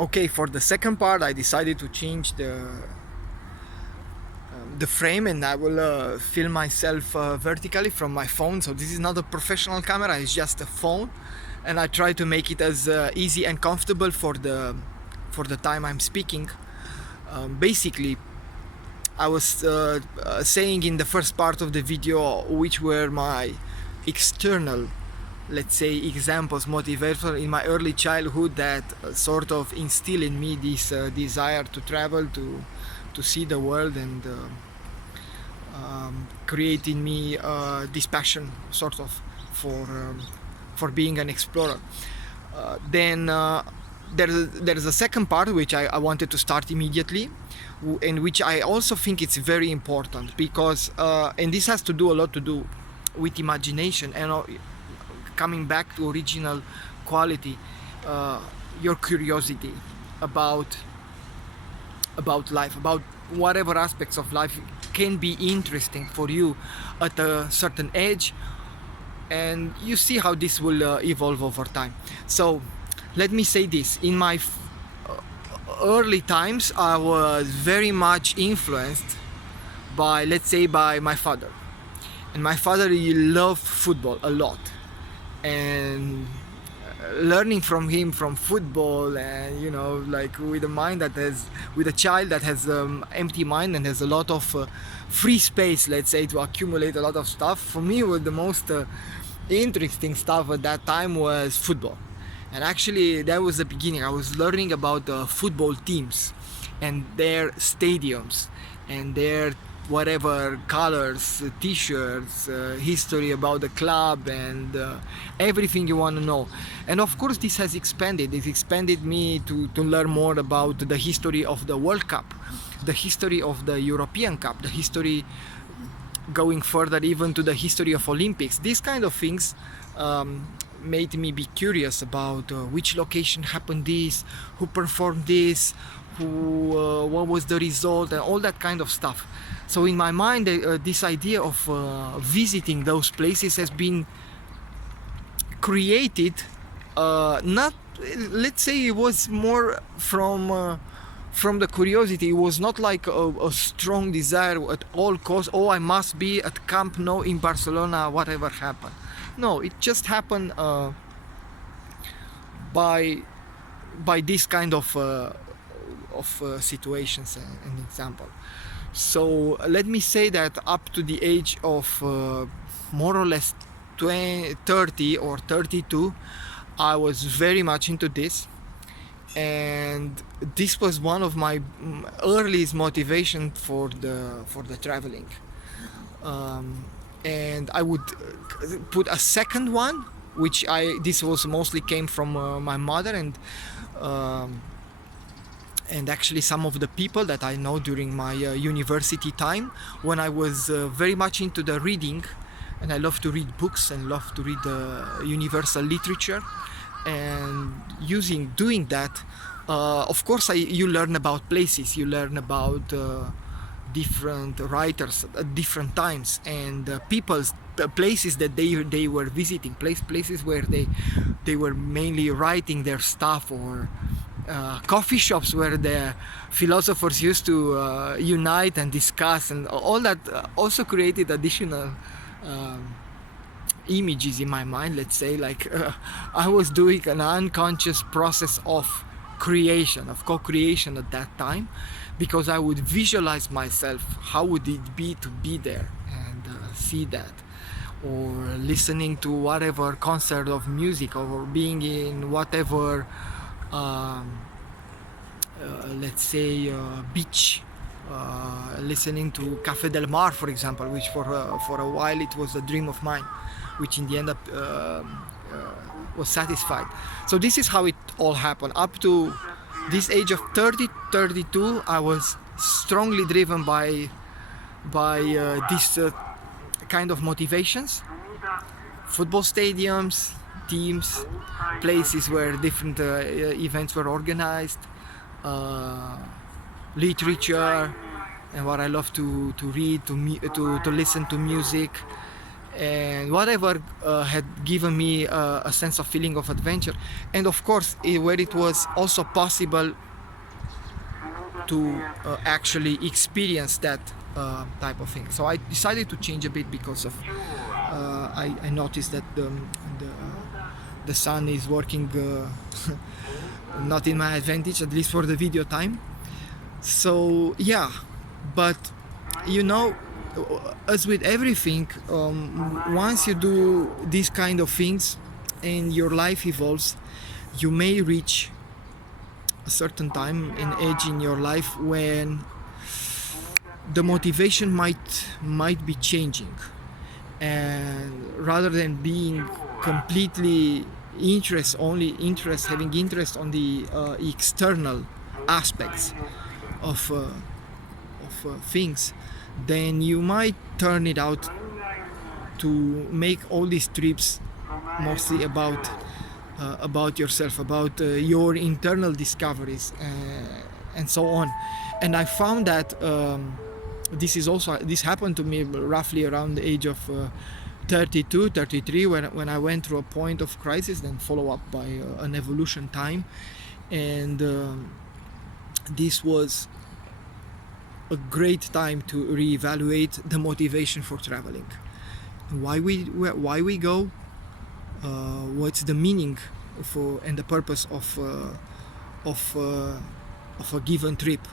Okay, for the second part, I decided to change the frame, and I will film myself vertically from my phone. So this is not a professional camera; it's just a phone, and I try to make it as easy and comfortable for the time I'm speaking. Basically, I was saying in the first part of the video which were my external, let's say, examples, motivators in my early childhood that sort of instill in me this desire to travel, to see the world, and create in me this passion, sort of, for being an explorer. Then there's a second part which I wanted to start immediately, and which I also think it's very important because, and this has to do a lot to do with imagination and coming back to original quality, your curiosity about life, about whatever aspects of life can be interesting for you at a certain age, and you see how this will evolve over time. So let me say this: in my early times, I was very much influenced by, let's say, by my father. And my father, he loved football a lot, and learning from him from football, and like with a child that has empty mind and has a lot of free space, let's say, to accumulate a lot of stuff. For me, was the most interesting stuff at that time was football. And actually, that was the beginning. I was learning about football teams and their stadiums and their whatever colors, t-shirts, history about the club, and everything you want to know. And of course, this has expanded. It expanded me to learn more about the history of the World Cup, the history of the European Cup, the history going further even to the history of Olympics. These kind of things made me be curious about which location happened this, who performed this, what was the result, and all that kind of stuff. So in my mind, this idea of visiting those places has been created, not, let's say, it was more from the curiosity. It was not like a strong desire at all costs. Oh, I must be at Camp Nou in Barcelona, whatever happened. No, it just happened by this kind of situations and example. So let me say that up to the age of more or less 30 or 32, I was very much into this, and this was one of my earliest motivation for the traveling. And I would put a second one, which this was mostly came from my mother, and actually some of the people that I know during my university time, when I was very much into the reading, and I love to read books and love to read universal literature, and doing that, of course, you learn about places, you learn about different writers at different times, and places that they were visiting, places where they were mainly writing their stuff, or coffee shops where the philosophers used to unite and discuss, and all that also created additional images in my mind. Let's say, like, I was doing an unconscious process of creation, of co-creation at that time, because I would visualize myself, how would it be to be there and see that, or listening to whatever concert of music, or being in whatever let's say beach, listening to Café del Mar, for example, which for a while it was a dream of mine, which in the end was satisfied. So this is how it all happened. Up to this age of 32, I was strongly driven by this kind of motivations: football stadiums, teams, places where different events were organized, literature, and what I love to read, to listen to music, and whatever had given me a sense of feeling of adventure, and of course where it was also possible to actually experience that type of thing. So I decided to change a bit because of I noticed that the sun is working not in my advantage, at least for the video time. So yeah, but you know, as with everything, once you do these kind of things and your life evolves, you may reach a certain time and age in your life when the motivation might be changing, and rather than being completely having interest on the external aspects of things, then you might turn it out to make all these trips mostly about yourself, about your internal discoveries, and so on. And I found that this happened to me roughly around the age of 32, 33, when I went through a point of crisis, then follow up by an evolution time, and this was a great time to reevaluate the motivation for traveling, why we go, what's the meaning and the purpose of a given trip.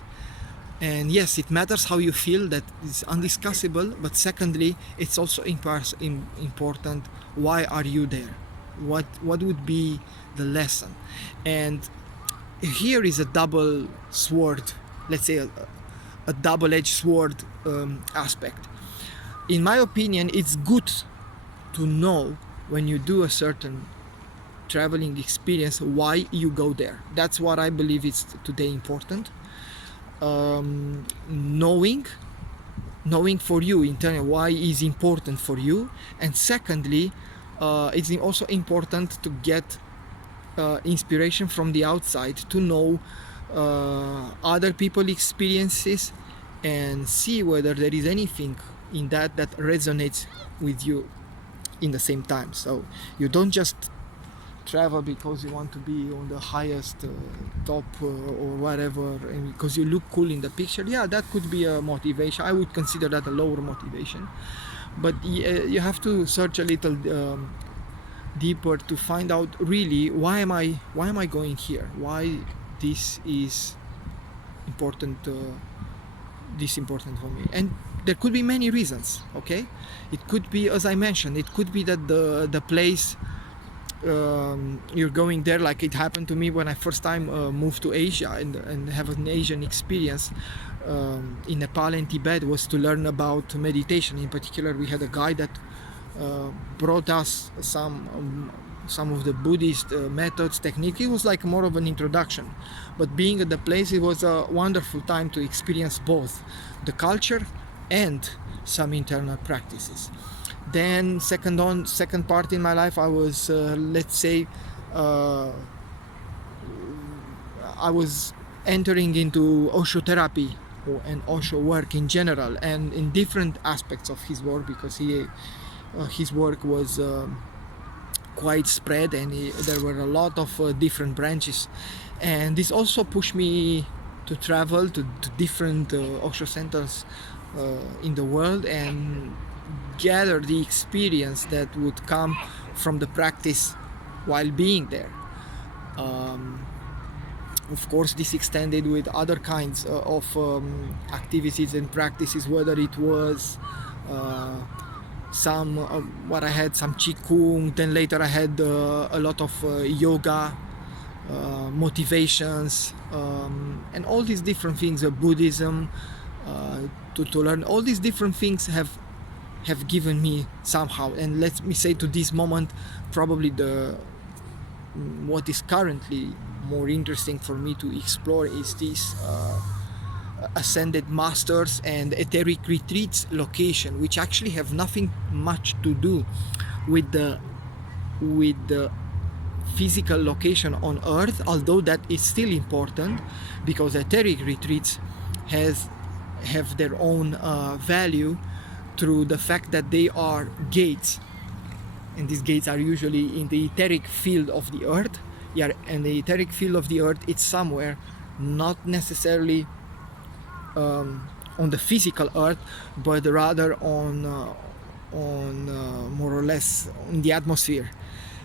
And yes, it matters how you feel, that is undiscussable, but secondly, it's also important, why are you there, what would be the lesson. And here is a double sword, let's say a double-edged sword aspect. In my opinion, it's good to know when you do a certain traveling experience why you go there. That's what I believe is today important. Knowing for you internally why is important for you, and secondly, it's also important to get inspiration from the outside, to know other people's experiences and see whether there is anything in that resonates with you in the same time. So you don't just travel because you want to be on the highest top or whatever, and because you look cool in the picture. Yeah, that could be a motivation. I would consider that a lower motivation, but you have to search a little deeper to find out really why am I going here, why this is important for me. And there could be many reasons. Okay, it could be, as I mentioned, it could be that the place you're going there, like it happened to me when I first time moved to Asia and have an Asian experience in Nepal and Tibet, was to learn about meditation. In particular, we had a guy that brought us some of the Buddhist methods, technique. It was like more of an introduction, but being at the place, it was a wonderful time to experience both the culture and some internal practices. Then second part in my life, I was let's say I was entering into Osho therapy and Osho work in general, and in different aspects of his work, because his work was quite spread, and there were a lot of different branches, and this also pushed me to travel to different Osho centers in the world and gather the experience that would come from the practice while being there. Of course, this extended with other kinds of activities and practices, whether it was some what I had, some Qigong, then later I had a lot of yoga, motivations, and all these different things, Buddhism, to learn all these different things have given me somehow. And let me say, to this moment, probably what is currently more interesting for me to explore is this ascended masters and etheric retreats location, which actually have nothing much to do with the physical location on earth, although that is still important, because etheric retreats have their own value through the fact that they are gates, and these gates are usually in the etheric field of the earth. Yeah, and the etheric field of the earth, it's somewhere, not necessarily on the physical earth, but rather on more or less in the atmosphere,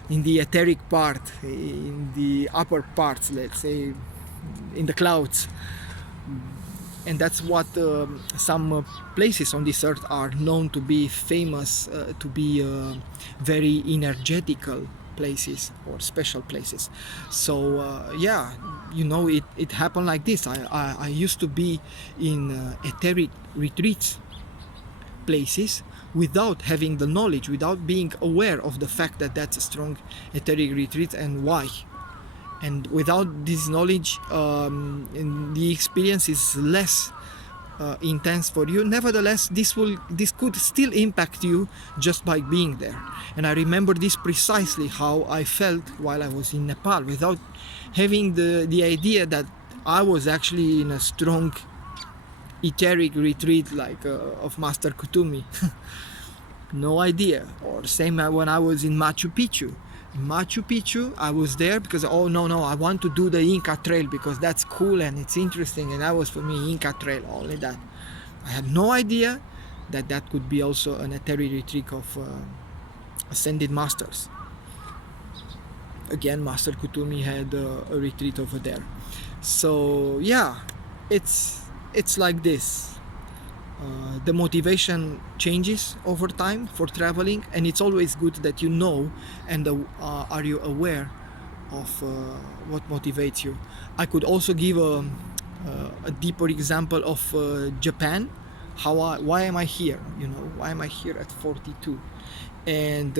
in the etheric part, in the upper parts, let's say, in the clouds. And that's what some places on this earth are known to be famous, to be very energetical places or special places. So yeah, you know, it happened like this. I used to be in etheric retreats places without having the knowledge, without being aware of the fact that that's a strong etheric retreat and why. And without this knowledge, the experience is less intense for you. Nevertheless, this could still impact you just by being there. And I remember this precisely how I felt while I was in Nepal, without having the idea that I was actually in a strong etheric retreat like of Master Kutumi. No idea. Or same when I was in Machu Picchu. Machu Picchu, I was there because, oh no, I want to do the Inca Trail because that's cool and it's interesting, and that was for me Inca Trail, only that. I had no idea that that could be also an etheric retreat of ascended masters. Again, Master Kutumi had a retreat over there. So yeah, it's like this. The motivation changes over time for traveling, and it's always good that you know and are you aware of what motivates you. I could also give a deeper example of Japan. Why am I here? You know, why am I here at 42? And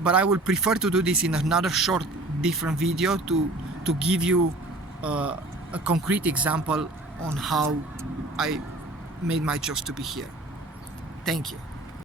but I would prefer to do this in another short, different video to give you a concrete example on how I made my choice to be here. Thank you.